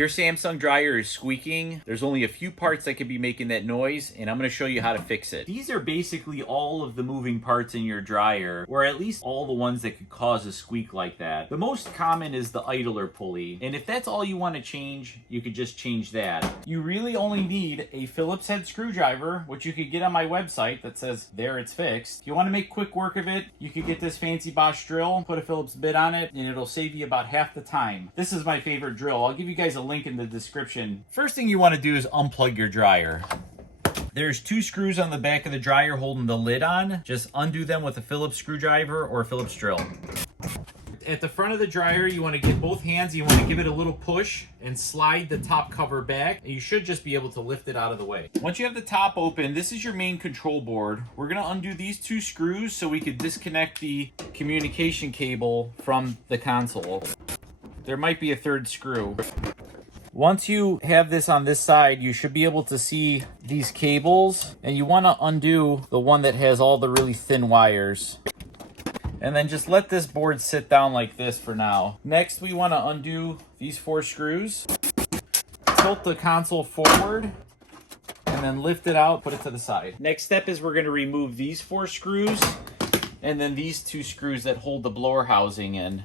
your Samsung dryer is squeaking, there's only a few parts that could be making that noise, and I'm going to show you how to fix it. These are basically all of the moving parts in your dryer, or at least all the ones that could cause a squeak like that. The most common is the idler pulley, and if that's all you want to change, you could just change that. You really only need a Phillips head screwdriver, which you could get on my website that says there it's fixed. If you want to make quick work of it, you could get this fancy Bosch drill, put a Phillips bit on it, and it'll save you about half the time. This is my favorite drill. I'll give you guys a link in the description. First thing you want to do is unplug your dryer. There's 2 screws on the back of the dryer holding the lid on. Just undo them with a Phillips screwdriver or a Phillips drill. At the front of the dryer, you want to get both hands, you want to give it a little push and slide the top cover back. You should just be able to lift it out of the way. Once you have the top open, this is your main control board. We're going to undo these 2 screws so we could disconnect the communication cable from the console. There might be a 3rd screw. Once you have this on this side, you should be able to see these cables, and you want to undo the one that has all the really thin wires. And then just let this board sit down like this for now. Next, we want to undo these 4 screws. Tilt the console forward, and then lift it out, put it to the side. Next step is we're going to remove these 4 screws, and then these 2 screws that hold the blower housing in.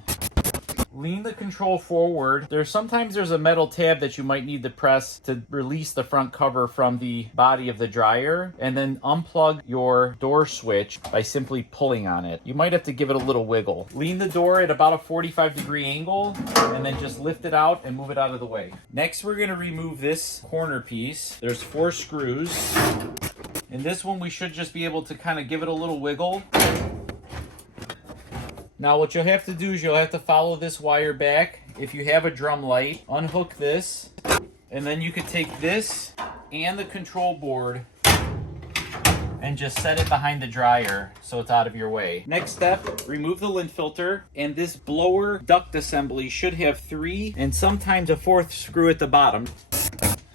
Lean the control forward. Sometimes there's a metal tab that you might need to press to release the front cover from the body of the dryer, and then unplug your door switch by simply pulling on it. You might have to give it a little wiggle. Lean the door at about a 45-degree angle, and then just lift it out and move it out of the way. Next, we're going to remove this corner piece. There's 4 screws. In this one, we should just be able to kind of give it a little wiggle. Now what you'll have to do is you'll have to follow this wire back. If you have a drum light, unhook this, and then you could take this and the control board and just set it behind the dryer so it's out of your way. Next step, remove the lint filter, and this blower duct assembly should have 3 and sometimes a 4th screw at the bottom.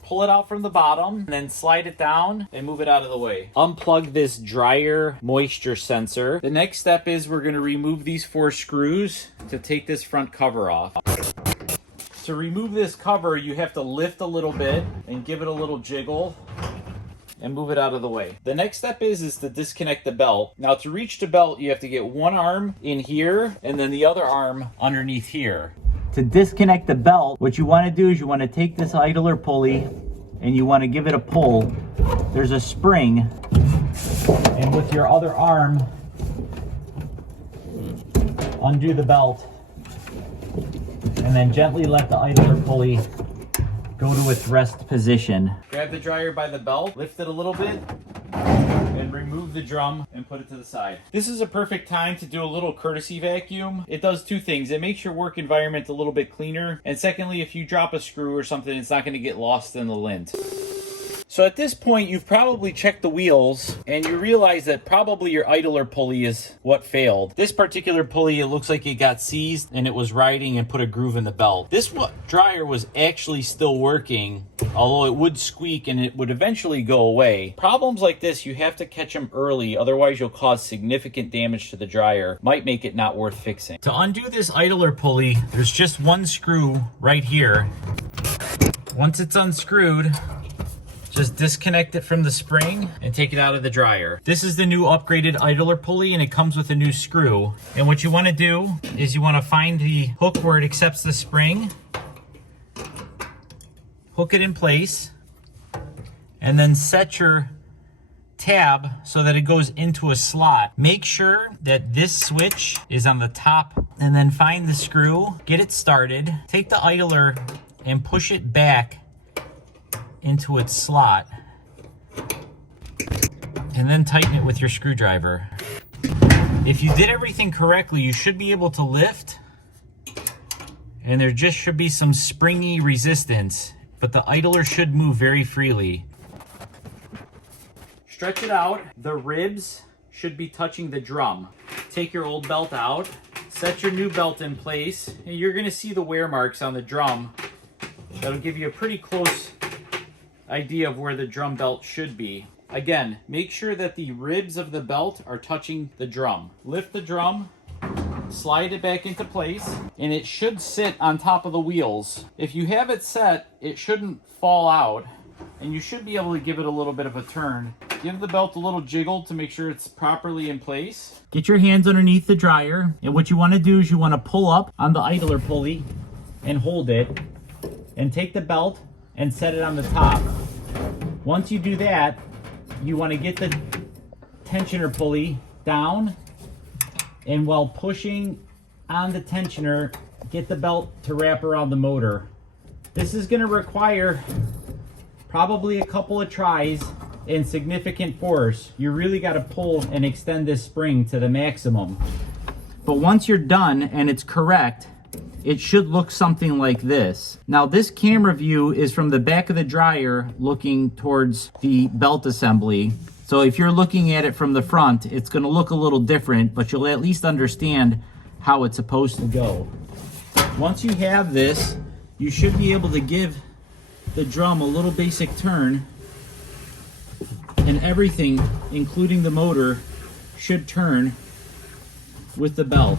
Pull it out from the bottom, and then slide it down and move it out of the way. Unplug this dryer moisture sensor. The next step is we're going to remove these 4 screws to take this front cover off. To remove this cover, you have to lift a little bit and give it a little jiggle and move it out of the way. The next step is to disconnect the belt. Now to reach the belt, you have to get one arm in here and then the other arm underneath here. To disconnect the belt, what you want to do is you want to take this idler pulley and you want to give it a pull. There's a spring, and with your other arm, undo the belt, and then gently let the idler pulley go to its rest position. Grab the dryer by the belt, lift it a little bit, and remove the drum and put it to the side. This is a perfect time to do a little courtesy vacuum. It does 2 things. It makes your work environment a little bit cleaner, and secondly, if you drop a screw or something, it's not going to get lost in the lint. So at this point, you've probably checked the wheels and you realize that probably your idler pulley is what failed. This particular pulley, it looks like it got seized and it was riding and put a groove in the belt. This dryer was actually still working, although it would squeak and it would eventually go away. Problems like this, you have to catch them early, otherwise you'll cause significant damage to the dryer. Might make it not worth fixing. To undo this idler pulley, there's just 1 screw right here. Once it's unscrewed, just disconnect it from the spring and take it out of the dryer. This is the new upgraded idler pulley, and it comes with a new screw. And what you want to do is you want to find the hook where it accepts the spring, hook it in place, and then set your tab so that it goes into a slot. Make sure that this switch is on the top, and then find the screw, get it started, take the idler and push it back into its slot, and then tighten it with your screwdriver. If you did everything correctly, you should be able to lift, and there just should be some springy resistance, but the idler should move very freely. Stretch it out. The ribs should be touching the drum. Take your old belt out, set your new belt in place, and you're going to see the wear marks on the drum. That'll give you a pretty close idea of where the drum belt should be. Again, make sure that the ribs of the belt are touching the drum. Lift the drum slide it back into place, and it should sit on top of the wheels. If you have it set, it shouldn't fall out, and you should be able to give it a little bit of a turn. Give the belt a little jiggle to make sure it's properly in place. Get your hands underneath the dryer, and what you want to do is you want to pull up on the idler pulley and hold it, and take the belt and set it on the top. Once you do that, you want to get the tensioner pulley down, and while pushing on the tensioner, get the belt to wrap around the motor. This is going to require probably a couple of tries and significant force. You really got to pull and extend this spring to the maximum. But once you're done and it's correct, it should look something like this. Now this camera view is from the back of the dryer looking towards the belt assembly. So if you're looking at it from the front, it's going to look a little different, but you'll at least understand how it's supposed to go. Once you have this, you should be able to give the drum a little basic turn, and everything, including the motor, should turn with the belt.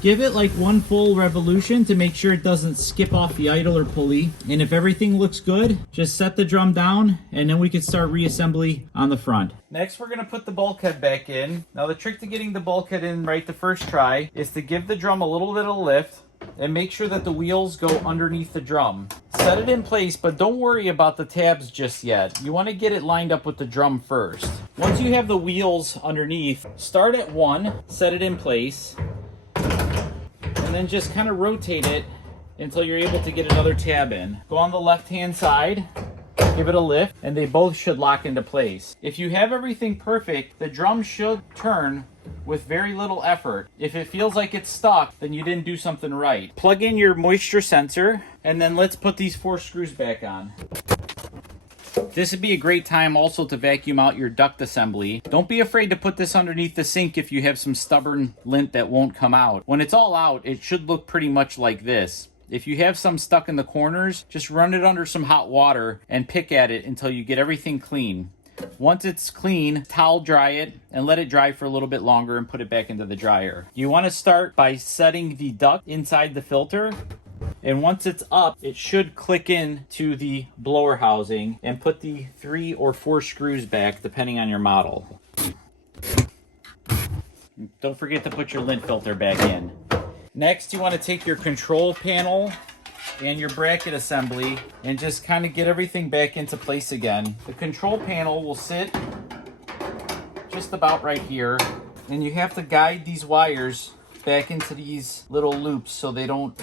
Give it like one full revolution to make sure it doesn't skip off the idler pulley. And if everything looks good, just set the drum down, and then we can start reassembly on the front. Next, we're gonna put the bulkhead back in. Now the trick to getting the bulkhead in right the first try is to give the drum a little bit of lift and make sure that the wheels go underneath the drum. Set it in place, but don't worry about the tabs just yet. You want to get it lined up with the drum first. Once you have the wheels underneath, start at 1, set it in place, and then just kind of rotate it until you're able to get another tab in. Go on the left-hand side, give it a lift, and they both should lock into place. If you have everything perfect, the drum should turn with very little effort. If it feels like it's stuck, then you didn't do something right. Plug in your moisture sensor, and then let's put these 4 screws back on. This would be a great time also to vacuum out your duct assembly. Don't be afraid to put this underneath the sink if you have some stubborn lint that won't come out. When it's all out, it should look pretty much like this. If you have some stuck in the corners, just run it under some hot water and pick at it until you get everything clean. Once it's clean, towel dry it and let it dry for a little bit longer and put it back into the dryer. You want to start by setting the duct inside the filter, and once it's up, it should click in to the blower housing, and put the 3 or 4 screws back depending on your model. Don't forget to put your lint filter back in. Next, you want to take your control panel and your bracket assembly and just kind of get everything back into place again. The control panel will sit just about right here, and you have to guide these wires back into these little loops so they don't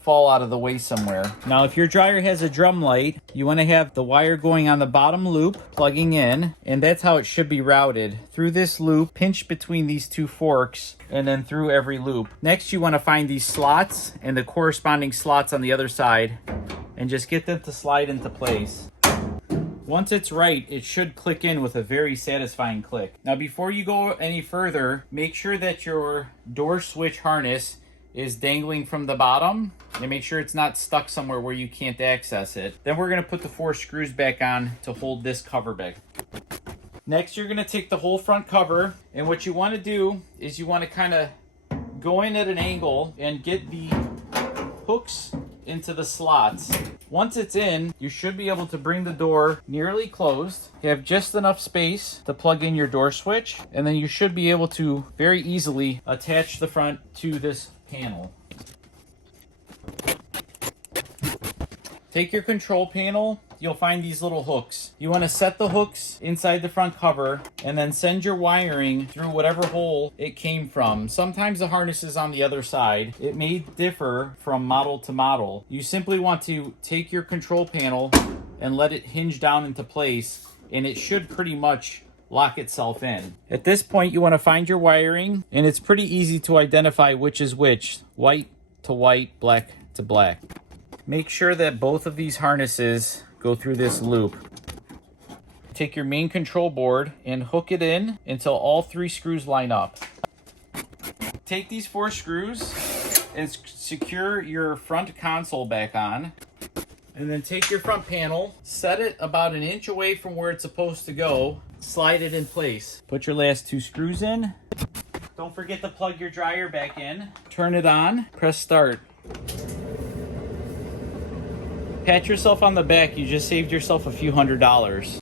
fall out of the way somewhere. Now, if your dryer has a drum light, you want to have the wire going on the bottom loop, plugging in, and that's how it should be routed. Through this loop, pinch between these 2 forks, and then through every loop. Next, you want to find these slots and the corresponding slots on the other side, and just get them to slide into place. Once it's right, it should click in with a very satisfying click. Now, before you go any further, make sure that your door switch harness is dangling from the bottom, and make sure it's not stuck somewhere where you can't access it. Then we're going to put the 4 screws back on to hold this cover back. Next, you're going to take the whole front cover, and what you want to do is you want to kind of go in at an angle and get the hooks into the slots. Once it's in, you should be able to bring the door nearly closed. You have just enough space to plug in your door switch, and then you should be able to very easily attach the front to this panel. Take your control panel, you'll find these little hooks. You want to set the hooks inside the front cover and then send your wiring through whatever hole it came from. Sometimes the harness is on the other side. It may differ from model to model. You simply want to take your control panel and let it hinge down into place, and it should pretty much lock itself in. At this point, you want to find your wiring, and it's pretty easy to identify which is which. White to white, black to black. Make sure that both of these harnesses go through this loop. Take your main control board and hook it in until all 3 screws line up. Take these 4 screws and secure your front console back on. And then take your front panel, set it about 1 inch away from where it's supposed to go, slide it in place. Put your last 2 screws in. Don't forget to plug your dryer back in. Turn it on, press start. Pat yourself on the back, you just saved yourself a few $100s.